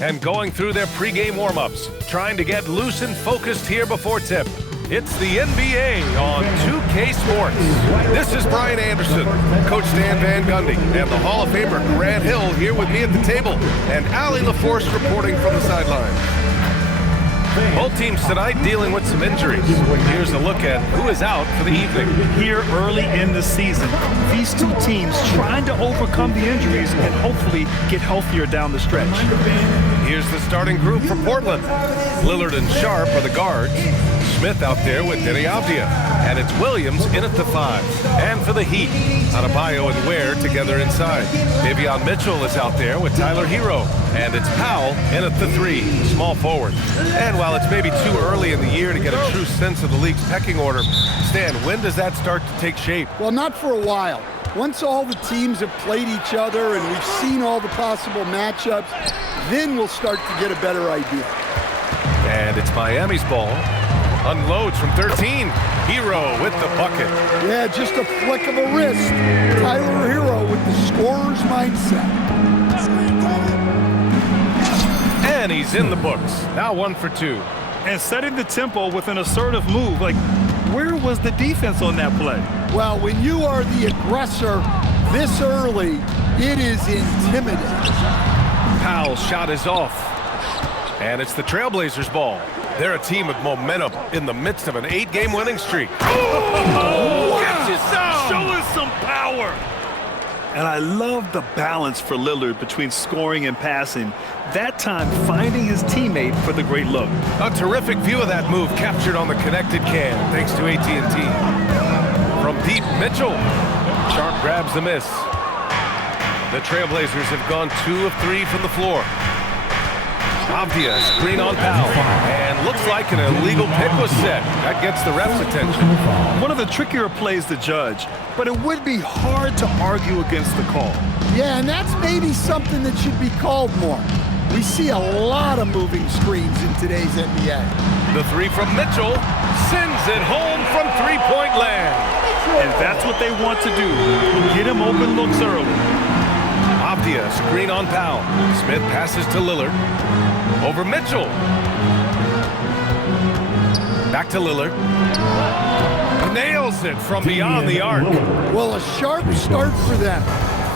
and going through their pregame warm-ups, trying to get loose and focused here before tip. It's the NBA on 2K Sports. This is Brian Anderson, Coach Dan Van Gundy, and the Hall of Famer Grant Hill here with me at the table, and Allie LaForce reporting from the sidelines. Both teams tonight dealing with some injuries. Here's a look at who is out for the evening. Here early in the season, these two teams trying to overcome the injuries and hopefully get healthier down the stretch. Here's the starting group for Portland. Lillard and Sharp are the guards. Smith out there with Denny Avdia. And it's Williams in at the 5. And for the Heat, Adebayo and Ware together inside. Davion Mitchell is out there with Tyler Hero. And it's Powell in at the 3, small forward. And while it's maybe too early in the year to get a true sense of the league's pecking order, Stan, when does that start to take shape? Well, not for a while. Once all the teams have played each other and we've seen all the possible matchups, then we'll start to get a better idea. And it's Miami's ball. Unloads from 13. Hero with the bucket. Yeah, just a flick of a wrist. Tyler Hero with the scorer's mindset. And he's in the books. Now 1 for 2. And setting the tempo with an assertive move. Like, where was the defense on that play? Well, when you are the aggressor this early, it is intimidating. Powell's shot is off. And it's the Trailblazers' ball. They're a team with momentum in the midst of an 8-game winning streak. Showing some power. And I love the balance for Lillard between scoring and passing. That time finding his teammate for the great look. A terrific view of that move captured on the connected cam, thanks to AT&T. From deep, Mitchell. Sharp grabs the miss. The Trailblazers have gone 2 of 3 from the floor. Avdia, screen on Powell, and looks like an illegal pick was set. That gets the ref's attention. One of the trickier plays to judge, but it would be hard to argue against the call. Yeah, and that's maybe something that should be called more. We see a lot of moving screens in today's NBA. The 3 from Mitchell sends it home from three-point land. And that's what they want to do, get him open looks early. Avdia, screen on Powell. Smith passes to Lillard. Over Mitchell. Back to Lillard. Nails it from beyond the arc. Well, a sharp start for them.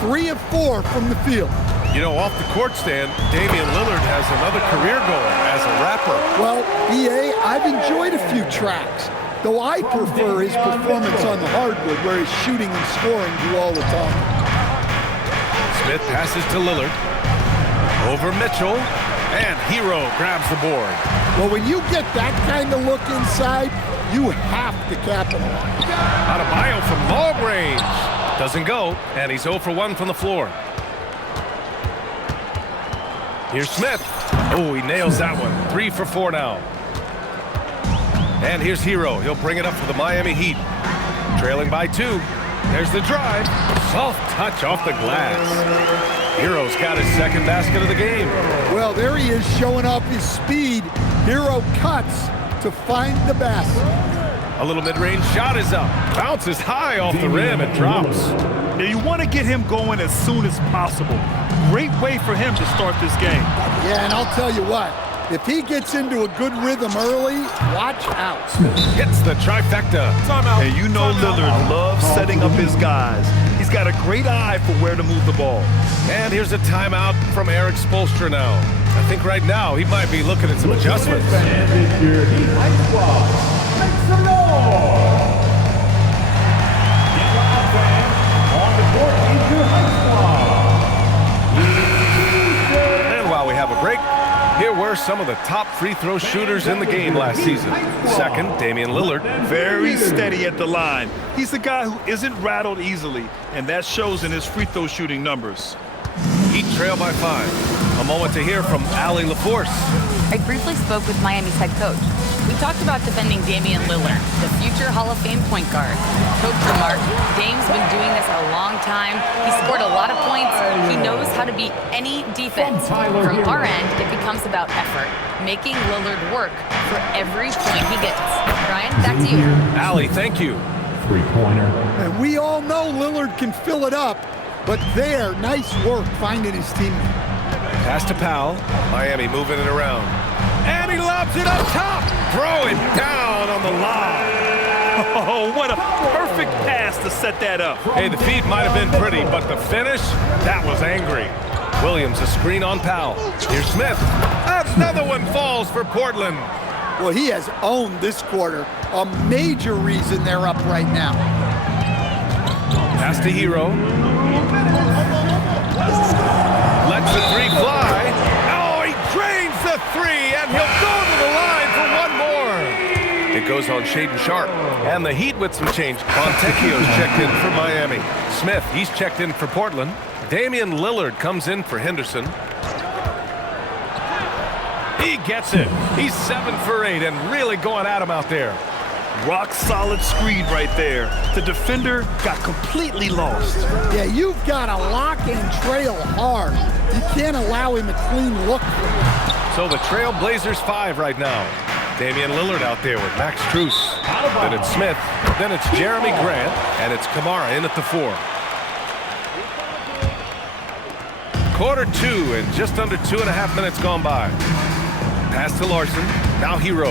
3 of 4 from the field. You know, off the court stand, Damian Lillard has another career goal as a rapper. Well, EA, I've enjoyed a few tracks, though I prefer his performance on the hardwood where his shooting and scoring do all the time. Smith passes to Lillard. Over Mitchell. And Hero grabs the board. Well, when you get that kind of look inside, you have to capitalize. Adebayo from long range. Doesn't go, and he's 0 for 1 from the floor. Here's Smith. Oh, he nails that one. 3 for 4 now. And here's Hero. He'll bring it up for the Miami Heat. Trailing by 2. There's the drive. Soft touch off the glass. Hero's got his second basket of the game. Well, there he is showing off his speed. Hero cuts to find the basket. A little mid-range shot is up. Bounces high off the rim and drops. Now you want to get him going as soon as possible. Great way for him to start this game. Yeah, and I'll tell you what. If he gets into a good rhythm early, watch out. Hits the trifecta. Timeout. And you know Lillard loves setting up his guys. He's got a great eye for where to move the ball. And here's a timeout from Eric Spoelstra now. I think right now he might be looking at some adjustments. And while we have a break, here were some of the top free throw shooters in the game last season. Second, Damian Lillard. Very steady at the line. He's the guy who isn't rattled easily, and that shows in his free throw shooting numbers. Heat trail by 5. A moment to hear from Allie LaForce. I briefly spoke with Miami's head coach. We talked about defending Damian Lillard, the future Hall of Fame point guard. Coach remarked, Dame's been doing this a long time. He scored a lot of points. He knows how to beat any defense. From our end, it becomes about effort, making Lillard work for every point he gets. Brian, back to you. Allie, thank you. Three-pointer. And we all know Lillard can fill it up, but there, nice work finding his teammate. Pass to Powell. Miami moving it around. And he lobs it up top. Throw it down on the line. Oh, what a perfect pass to set that up. Hey, the feed might have been pretty, but the finish, that was angry. Williams, a screen on Powell. Here's Smith. Another one falls for Portland. Well, he has owned this quarter. A major reason they're up right now. Pass to Hero. Lets the three fly. Oh, he drains the three, and he'll go to the line for one more. It goes on Shaedon Sharpe. And the Heat with some change. Fontecchio's checked in for Miami. Smith, he's checked in for Portland. Damian Lillard comes in for Henderson. He gets it. He's 7 for 8 and really going at him out there. Rock solid screen right there. The defender got completely lost. Yeah, you've got to lock and trail hard. You can't allow him a clean look. So the Trail Blazers 5 right now. Damian Lillard out there with Max Strus. Then it's Smith. Then it's Jeremy Grant. And it's Kamara in at the 4. Quarter 2 and just under 2.5 minutes gone by. Pass to Larson. Now Hero.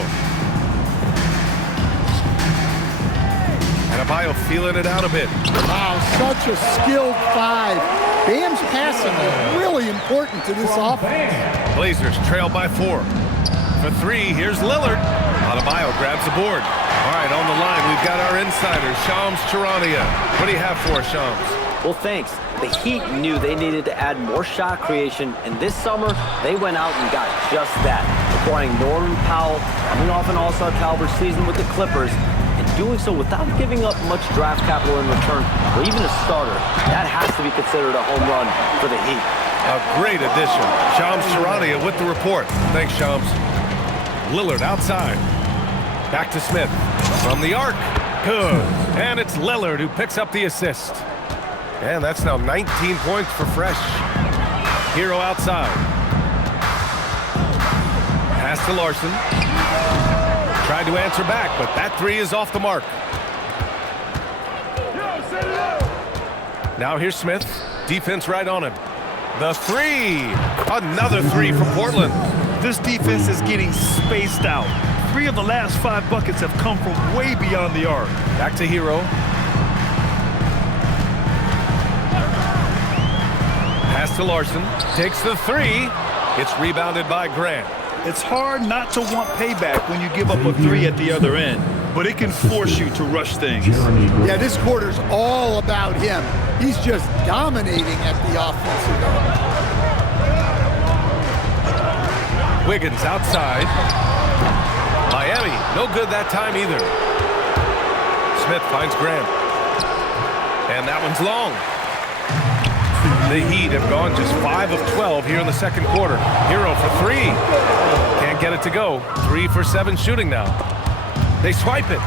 And Adebayo feeling it out a bit. Wow, such a skilled 5. Bam's passing is really important to this offense. Blazers trail by 4. For 3, here's Lillard. Adebayo grabs the board. All right, on the line, we've got our insider, Shams Charania. What do you have for us, Shams? Well, thanks. The Heat knew they needed to add more shot creation, and this summer, they went out and got just that, acquiring Norman Powell, coming off an all-star caliber season with the Clippers, and doing so without giving up much draft capital in return, or even a starter. That has to be considered a home run for the Heat. A great addition. Shams Charania with the report. Thanks, Shams. Lillard outside. Back to Smith. From the arc. Good. And it's Lillard who picks up the assist. And that's now 19 points for Fresh. Hero outside. Pass to Larson. Tried to answer back, but that 3 is off the mark. Now here's Smith. Defense right on him. The 3. Another 3 for Portland. This defense is getting spaced out. 3 of the last 5 buckets have come from way beyond the arc. Back to Hero. Pass to Larson. Takes the 3. It's rebounded by Grant. It's hard not to want payback when you give up a 3 at the other end, but it can force you to rush things. Yeah, this quarter's all about him. He's just dominating at the offensive end. Wiggins outside. Miami, no good that time either. Smith finds Grant. And that one's long. The Heat have gone just 5 of 12 here in the second quarter. Hero for 3. Can't get it to go. 3 for 7 shooting now. They swipe it.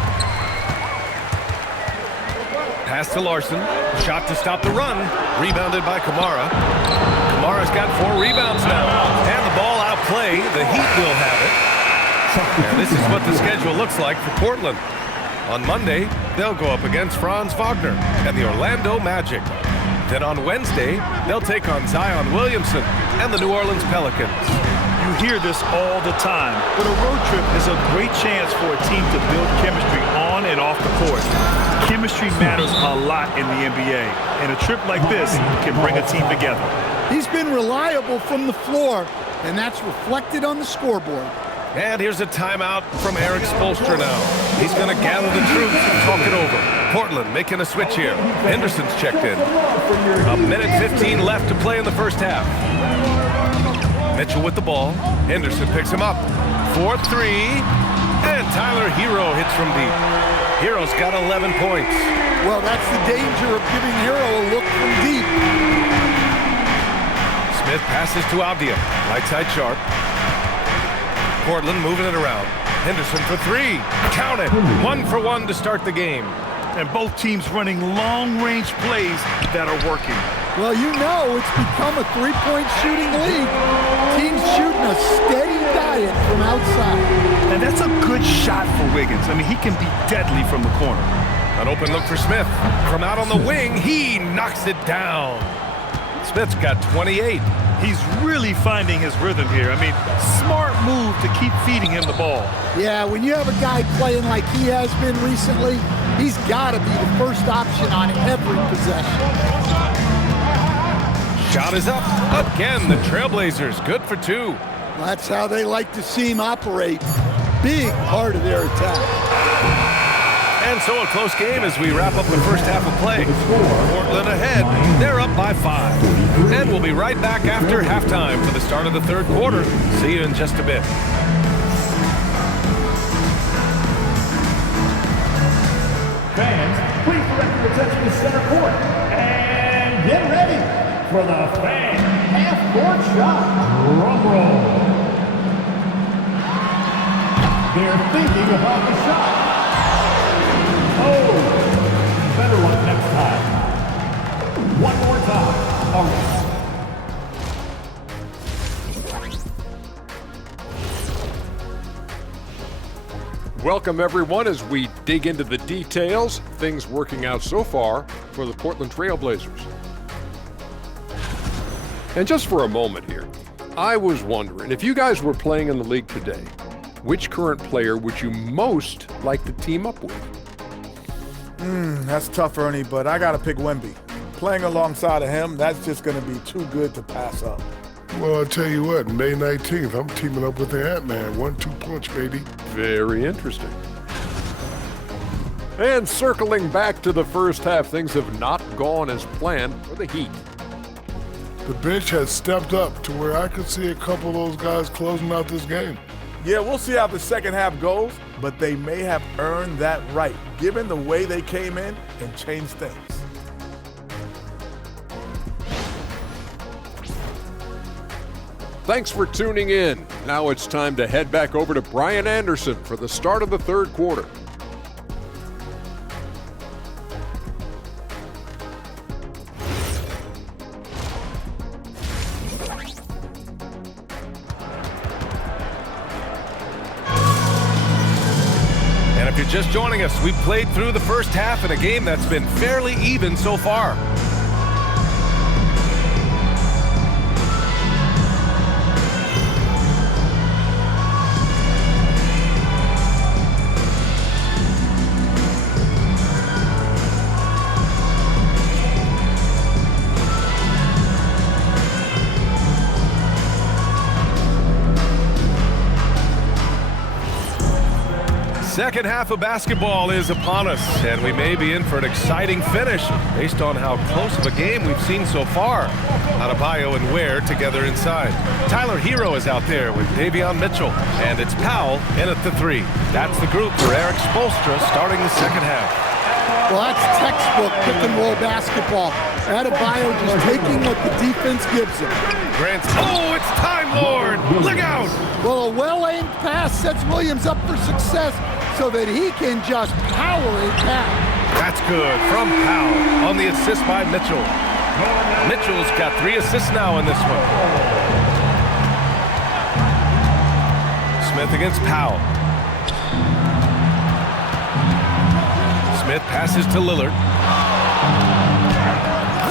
Pass to Larson. Shot to stop the run. Rebounded by Kamara. Kamara's got 4 rebounds now. And the ball outplay. The Heat will have it. And this is what the schedule looks like for Portland. On Monday, they'll go up against Franz Wagner and the Orlando Magic. Then on Wednesday, they'll take on Zion Williamson and the New Orleans Pelicans. You hear this all the time, but a road trip is a great chance for a team to build chemistry on and off the court. Chemistry matters a lot in the NBA, and a trip like this can bring a team together. He's been reliable from the floor, and that's reflected on the scoreboard. And here's a timeout from Eric Spoelstra now. He's going to gather the troops and talk it over. Portland making a switch here. Henderson's checked in. 1:15 left to play in the first half. Mitchell with the ball. Henderson picks him up. 4-3. And Tyler Hero hits from deep. Hero's got 11 points. Well, that's the danger of giving Hero a look from deep. Smith passes to Avdia. Right side Sharpe. Portland moving it around. Henderson for 3. Count it. 1 for 1 to start the game. And both teams running long-range plays that are working. Well, you know it's become a three-point shooting league. Teams shooting a steady diet from outside. And that's a good shot for Wiggins. I mean, he can be deadly from the corner. An open look for Smith. From out on the wing, he knocks it down. Smith's got 28. He's really finding his rhythm here. I mean, smart move to keep feeding him the ball. Yeah, when you have a guy playing like he has been recently, he's got to be the first option on every possession. Shot is up. Again, the Trailblazers good for 2. That's how they like to see him operate. Big part of their attack. And so a close game as we wrap up the first half of play. Portland ahead. They're up by 5. And we'll be right back after halftime for the start of the third quarter. See you in just a bit. Fans, please direct your attention to center court. And get ready for the fan half-court shot. Drum roll. They're thinking about the shot. Oh, better luck next time. One more time. All right. Welcome, everyone, as we dig into the details. Things working out so far for the Portland Trailblazers. And just for a moment here, I was wondering, if you guys were playing in the league today, which current player would you most like to team up with? That's tough, Ernie, but I got to pick Wemby. Playing alongside of him, that's just going to be too good to pass up. Well, I'll tell you what, May 19th, I'm teaming up with the Ant-Man. 1-2 punch, baby. Very interesting. And circling back to the first half, things have not gone as planned for the Heat. The bench has stepped up to where I could see a couple of those guys closing out this game. Yeah, we'll see how the second half goes, but they may have earned that right, given the way they came in and changed things. Thanks for tuning in. Now it's time to head back over to Brian Anderson for the start of the third quarter. And if you're just joining us, we've played through the first half in a game that's been fairly even so far. Second half of basketball is upon us, and we may be in for an exciting finish based on how close of a game we've seen so far. Adebayo and Ware together inside. Tyler Hero is out there with Davion Mitchell, and it's Powell in at the 3. That's the group for Eric Spoelstra starting the second half. Well, that's textbook pick-and-roll basketball. Adebayo just taking what the defense gives him. Grant, oh, it's time, Lord! Look out! Well, a well-aimed pass sets Williams up for success so that he can just power it down. That's good from Powell on the assist by Mitchell. Mitchell's got 3 assists now in this one. Smith against Powell. Smith passes to Lillard.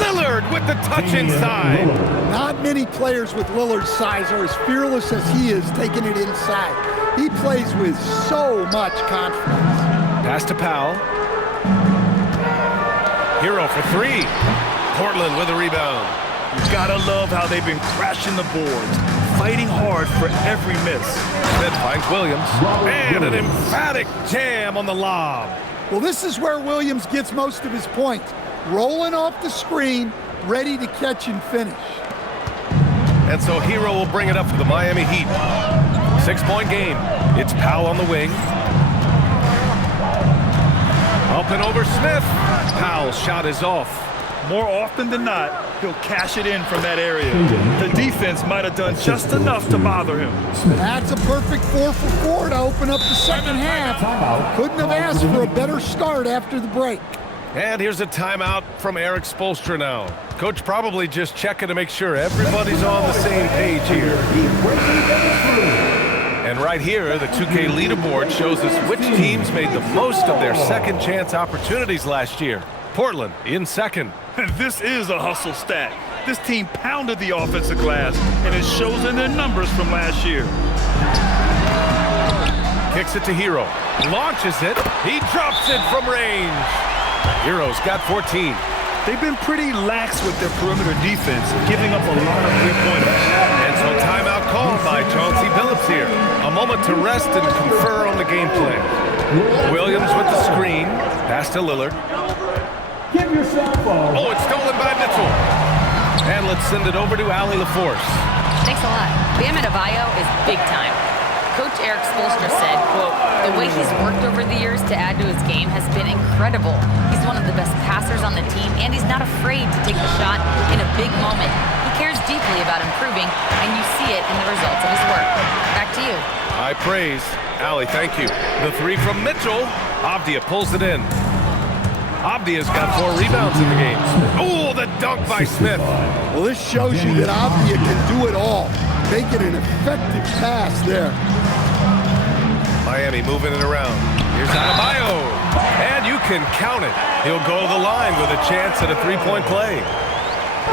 Lillard with the touch inside. Not many players with Lillard's size are as fearless as he is taking it inside. He plays with so much confidence. Pass to Powell. Hero for 3. Portland with a rebound. You gotta love how they've been crashing the boards, fighting hard for every miss. Smith finds Williams. And an emphatic jam on the lob. Well, this is where Williams gets most of his points. Rolling off the screen, ready to catch and finish. And so Hero will bring it up for the Miami Heat. 6-point game. It's Powell on the wing. Up and over Smith. Powell's shot is off. More often than not, he'll cash it in from that area. The defense might have done just enough to bother him. That's a perfect 4 for 4 to open up the second half. Couldn't have asked for a better start after the break. And here's a timeout from Eric Spoelstra now. Coach probably just checking to make sure everybody's on the same page here. And right here, the 2K leaderboard shows us which teams made the most of their second chance opportunities last year. Portland in second. And this is a hustle stat. This team pounded the offensive glass, and it shows in their numbers from last year. Kicks it to Hero. Launches it. He drops it from range. Hero's got 14. They've been pretty lax with their perimeter defense, giving up a lot of three-pointers. And so timeout called by Chauncey Billups here. A moment to rest and confer on the game plan. Williams with the screen. Pass to Lillard. Give yourself a... Oh, it's stolen by Mitchell. And let's send it over to Allie LaForce. Thanks a lot. Bam Adebayo is big time. Coach Eric Spoelstra said, quote, the way he's worked over the years to add to his game has been incredible. He's one of the best passers on the team, and he's not afraid to take the shot in a big moment. He cares deeply about improving, and you see it in the results of his work. Back to you. High praise. Allie, thank you. The three from Mitchell. Avdia pulls it in. Avdia's got 4 rebounds in the game. Oh, the dunk by Smith. Well, this shows you that Avdia can do it all. Making an effective pass there. Miami moving it around. Here's Adebayo. And you can count it. He'll go to the line with a chance at a three-point play.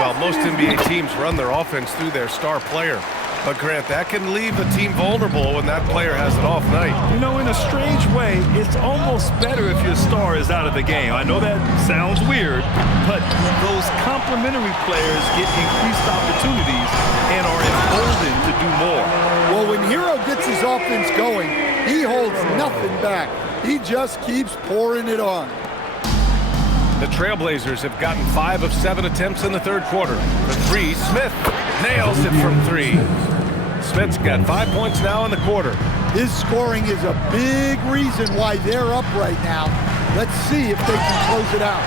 Well, most NBA teams run their offense through their star player. But, Grant, that can leave a team vulnerable when that player has an off night. You know, in a strange way, it's almost better if your star is out of the game. I know that sounds weird, but those complementary players get increased opportunities and are emboldened to do more. Well, when Hero gets his offense going, he holds nothing back. He just keeps pouring it on. The Trailblazers have gotten 5 of 7 attempts in the third quarter. The three, Smith nails it from 3. Smith's got 5 points now in the quarter. His scoring is a big reason why they're up right now. Let's see if they can close it out.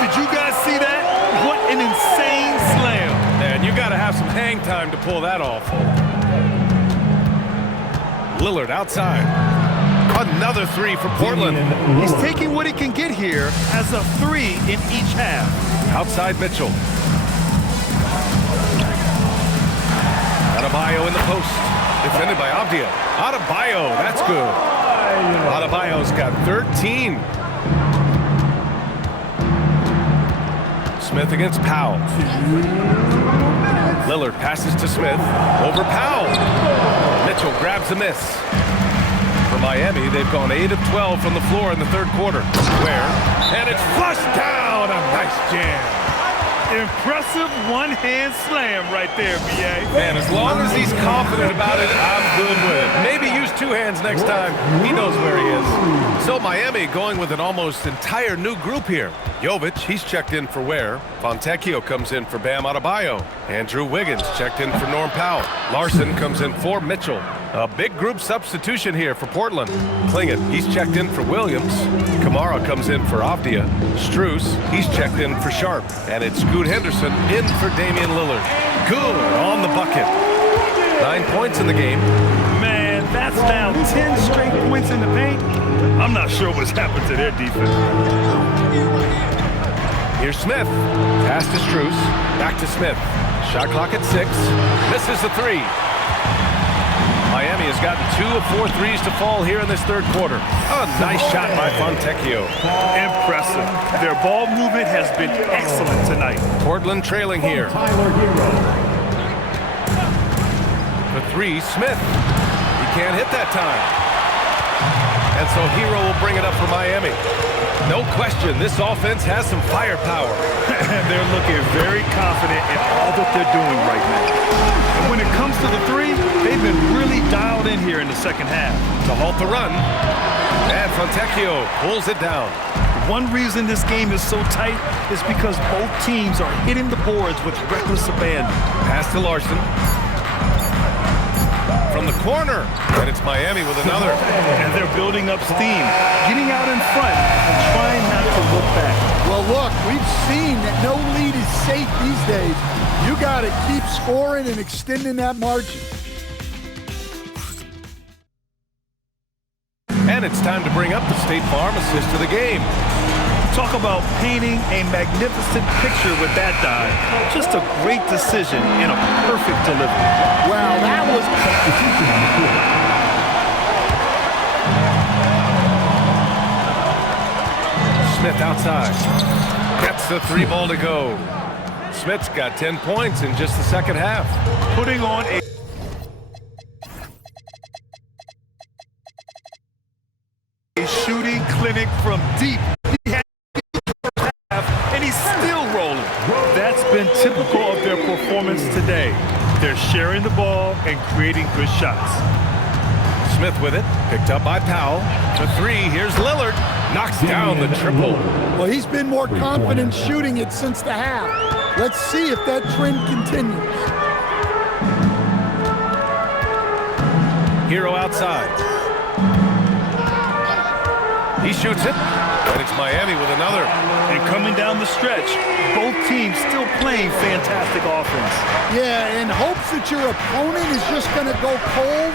Did you guys see that? What an insane slam. And you got to have some hang time to pull that off. Lillard outside. Another 3 for Portland. He's taking what he can get here as a 3 in each half. Outside Mitchell. Adebayo in the post. Defended by Avdia. Adebayo, that's good. Adebayo's got 13. Smith against Powell. Lillard passes to Smith. Over Powell. Mitchell grabs a miss. For Miami, they've gone 8 of 12 from the floor in the third quarter. Where? And it's flushed down. A nice jam. Impressive one-hand slam right there, B.A. And as long as he's confident about it, I'm good with it. Maybe use 2 hands next time. He knows where he is. So Miami going with an almost entire new group here. Jovic, he's checked in for Ware. Fontecchio comes in for Bam Adebayo. Andrew Wiggins checked in for Norm Powell. Larson comes in for Mitchell. A big group substitution here for Portland. Klingett, he's checked in for Williams. Kamara comes in for Avdia. Strus, he's checked in for Sharp. And it's Scoot Henderson in for Damian Lillard. Good on the bucket. 9 points in the game. Man, that's now 10 straight points in the paint. I'm not sure what's happened to their defense. Here's Smith. Pass to Strus. Back to Smith. Shot clock at 6. Misses the 3. Miami has gotten 2 of 4 threes to fall here in this third quarter. A nice shot by Fontecchio. Impressive. Their ball movement has been excellent tonight. Portland trailing here. The 3, Smith. He can't hit that time. And so Hero will bring it up for Miami. No question, this offense has some firepower. They're looking very confident in all that they're doing right now. And when it comes to the 3, they've been really dialed in here in the second half. To halt the run. And Fontecchio pulls it down. One reason this game is so tight is because both teams are hitting the boards with reckless abandon. Pass to Larson. From the corner. And it's Miami with another. And they're building up steam, getting out in front and trying not to look back. Well, look, we've seen that no lead is safe these days. You got to keep scoring and extending that margin. And it's time to bring up the State Farm assist of the game. Talk about painting a magnificent picture with that dive. Just a great decision and a perfect delivery. Wow, that was... Smith outside. Gets the 3 ball to go. Smith's got 10 points in just the second half. Putting on a shooting clinic from deep. He had and he's still rolling. That's been typical of their performance today. They're sharing the ball and creating good shots. Smith with it, picked up by Powell. The three, here's Lillard. Knocks down the triple. Well, he's been more confident shooting it since the half. Let's see if that trend continues. Hero outside. He shoots it, and it's Miami with another. And coming down the stretch, both teams still playing fantastic offense. Yeah, in hopes that your opponent is just going to go cold.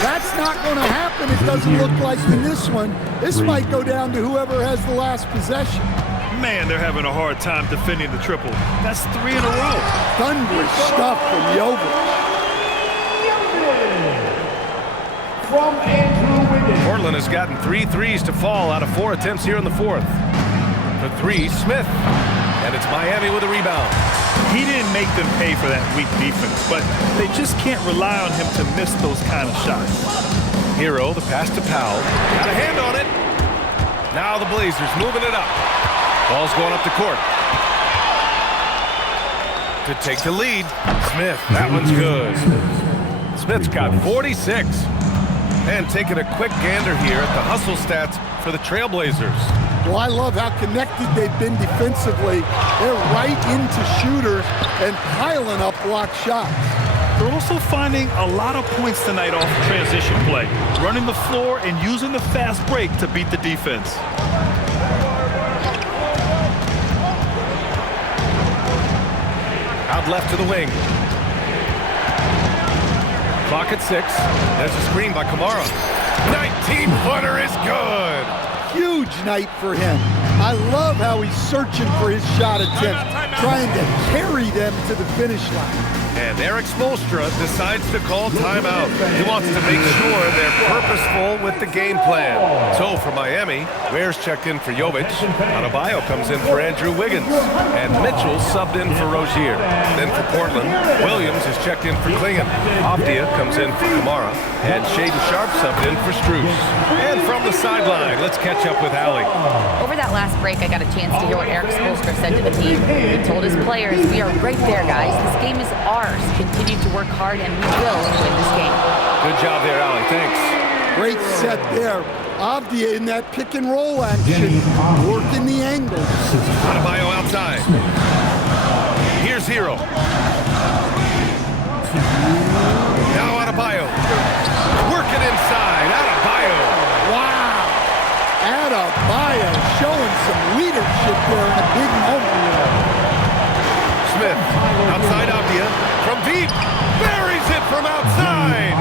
That's not going to happen, it doesn't look like in this one. This might go down to whoever has the last possession. Man, they're having a hard time defending the triple. That's 3 in a row. Thunderous stuff from Jovic. From Andrew Wiggins. Portland has gotten 3 threes to fall out of 4 attempts here in the fourth. For 3, Smith. And it's Miami with a rebound. He didn't make them pay for that weak defense, but they just can't rely on him to miss those kind of shots. Hero, the pass to Powell. Got a hand on it. Now the Blazers moving it up. Ball's going up the court. To take the lead, Smith. That one's good. Smith's got 46. And taking a quick gander here at the hustle stats for the Trailblazers. Well, I love how connected they've been defensively. They're right into shooters and piling up block shots. They're also finding a lot of points tonight off transition play, running the floor and using the fast break to beat the defense. Out left to the wing. Clock at 6. There's a screen by Kamara. 19-footer is good. Huge night for him. I love how he's searching for his shot attempt, trying to carry them to the finish line. And Eric Spoelstra decides to call timeout. He wants to make sure they're purposeful with the game plan. So for Miami, Ware's checked in for Jovic. Adebayo comes in for Andrew Wiggins. And Mitchell subbed in for Rozier. Then for Portland, Williams is checked in for Klingon. Avdia comes in for Kamara. And Shaedon Sharpe subbed in for Strus. And from the sideline, let's catch up with Allie. Over that last break, I got a chance to hear what Eric Spoelstra said to the team. He told his players, "We are right there, guys. This game is ours. Continue to work hard, and we will win this game." Good job there, Allie. Thanks. Great set there. Avdia in that pick and roll action, working the angles. Adebayo outside. Here's Hero. Now Adebayo. Working inside. Adebayo. Wow. Adebayo showing some leadership there in a big moment. Smith, outside Avdia, from deep, buries it from outside.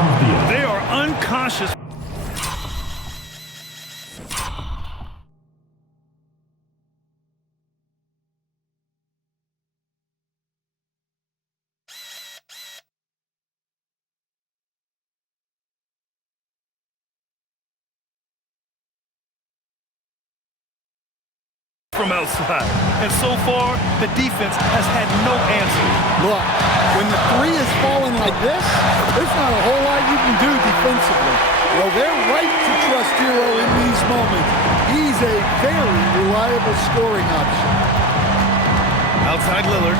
They are unconscious. From outside. And so far, the defense has had no answer. Look, when the three is falling like this, there's not a whole lot you can do defensively. Well, they're right to trust Hero in these moments. He's a very reliable scoring option. Outside Lillard.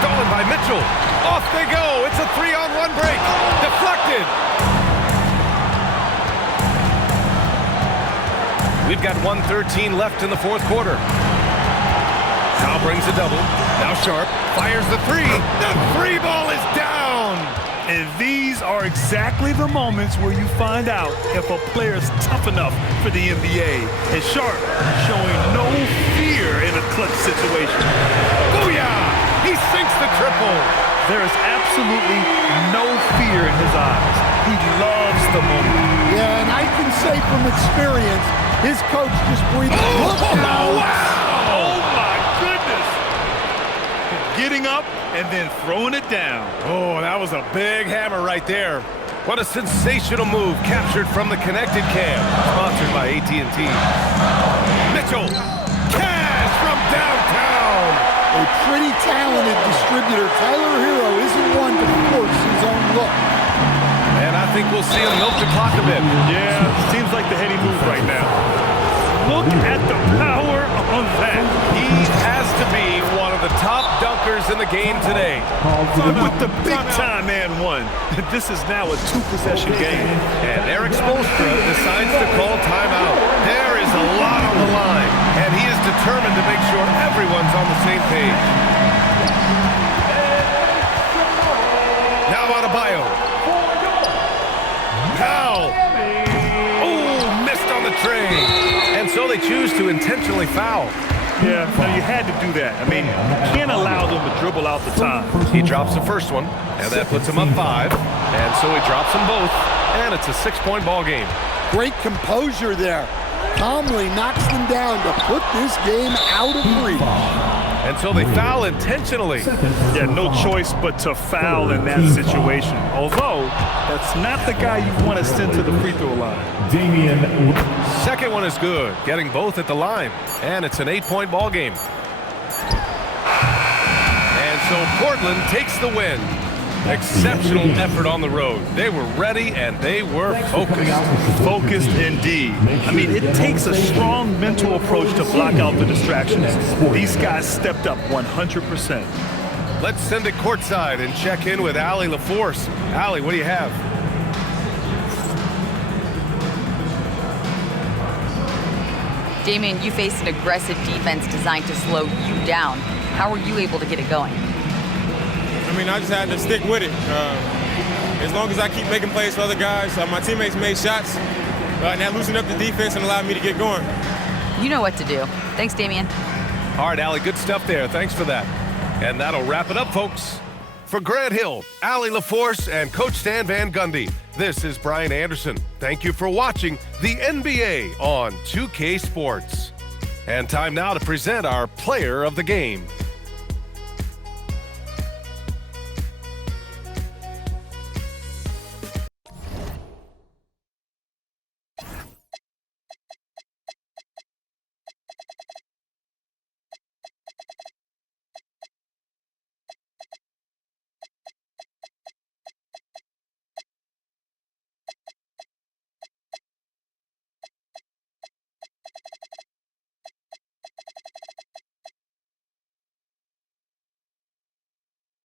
Stolen by Mitchell. Off they go. It's a 3-on-1 break. Deflected. We've got 1:13 left in the fourth quarter. Now brings a double. Now Sharpe fires the three. The three ball is down. And these are exactly the moments where you find out if a player is tough enough for the NBA. And Sharpe showing no fear in a clutch situation. Booyah! He sinks the triple. There is absolutely no fear in his eyes. He loves the moment. Yeah, and I can say from experience, his coach just breathed. Wow! Oh, my goodness. Getting up and then throwing it down. Oh, that was a big hammer right there. What a sensational move captured from the connected cam. Sponsored by AT&T. Mitchell. Cash from downtown. a pretty talented distributor. Tyler Hero isn't one to force his own look. And I think we'll see him milk the clock a bit. Yeah, seems like the heady move right now. Look at the power on that. He has to be one of the top dunkers in the game today. With the big-time and one. This is now a two-possession game. And Eric Spoelstra decides to call timeout. There is a lot on the line, and he is determined to make sure everyone's on the same page. Now Adebayo. Now. Oh, missed on the tray. And so they choose to intentionally foul. Yeah, now you had to do that. I mean, you can't allow them to dribble out the time. He drops the first one, and that puts him up 5. And so he drops them both, and it's a 6-point ball game. Great composure there. Calmly knocks them down to put this game out of reach. And so they foul intentionally. Yeah, no choice but to foul in that situation. Although, that's not the guy you want to send to the free throw line. Second one is good, getting both at the line. And it's an 8-point ball game. And so Portland takes the win. Exceptional effort on the road. They were ready and they were focused. Focused indeed. I mean, it takes a strong mental approach to block out the distractions. These guys stepped up 100%. Let's send it courtside and check in with Allie LaForce. Allie, what do you have? Damian, you faced an aggressive defense designed to slow you down. How were you able to get it going? I mean, I just had to stick with it. As long as I keep making plays for other guys, my teammates made shots, and that loosened up the defense and allowed me to get going. You know what to do. Thanks, Damian. All right, Allie, good stuff there. Thanks for that. And that'll wrap it up, folks. For Grant Hill, Allie LaForce, and Coach Stan Van Gundy, this is Brian Anderson. Thank you for watching the NBA on 2K Sports. And time now to present our player of the game.